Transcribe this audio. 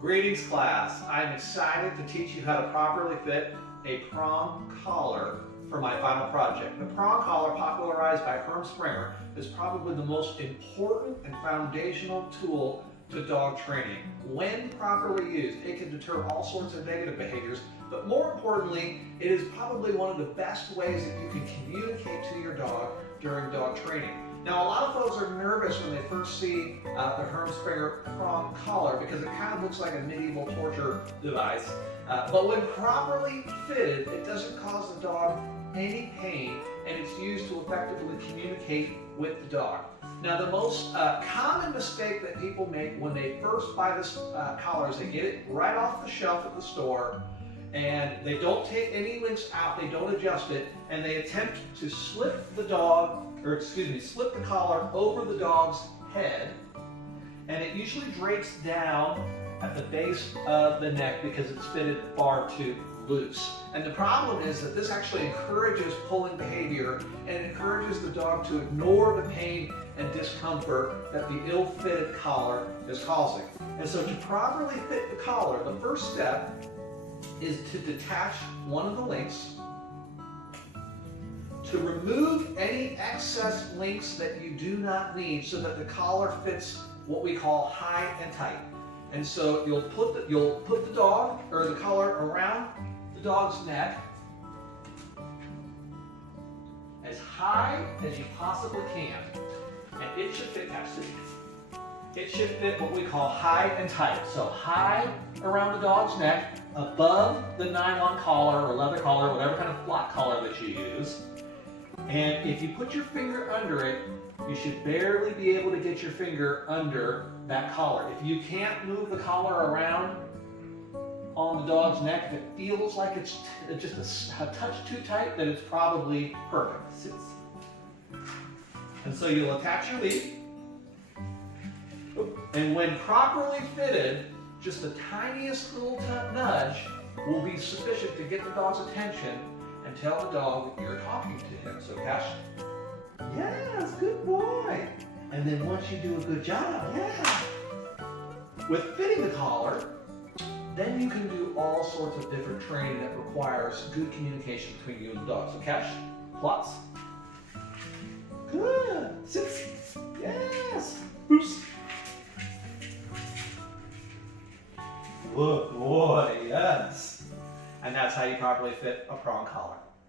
Greetings class, I'm excited to teach you how to properly fit a prong collar for my final project. The prong collar, popularized by Herm Sprenger, is probably the most important and foundational tool to dog training. When properly used, it can deter all sorts of negative behaviors, but more importantly, it is probably one of the best ways that you can communicate to your dog during dog training. Now, a lot of folks are nervous when they first see the Herm Sprenger prong collar because it kind of looks like a medieval torture device. But when properly fitted, it doesn't cause the dog any pain, and it's used to effectively communicate with the dog. Now, the most common mistake that people make when they first buy this collar is they get it right off the shelf at the store, and they don't take any links out, they don't adjust it, and they attempt to slip the collar over the dog's head, and it usually drapes down at the base of the neck because it's fitted far too loose. And the problem is that this actually encourages pulling behavior and encourages the dog to ignore the pain and discomfort that the ill-fitted collar is causing. And so to properly fit the collar, the first step is to detach one of the links, to remove any excess links that you do not need so that the collar fits what we call high and tight. And so you'll put the dog or the collar around the dog's neck as high as you possibly can, and it should fit It should fit what we call high and tight. So high around the dog's neck, above the nylon collar or leather collar, whatever kind of flat collar that you use. And if you put your finger under it, you should barely be able to get your finger under that collar. If you can't move the collar around on the dog's neck, if it feels like it's just a touch too tight, then it's probably perfect. And so you'll attach your lead, and when properly fitted, just the tiniest little nudge will be sufficient to get the dog's attention and tell the dog that you're talking to him. So Cash, yes, good boy. And then once you do a good job, yeah. With fitting the collar, then you can do all sorts of different training that requires good communication between you and the dog. So Cash, plots. Good. Sit. Yes. Oops. Good boy, yes. And that's how you properly fit a prong collar.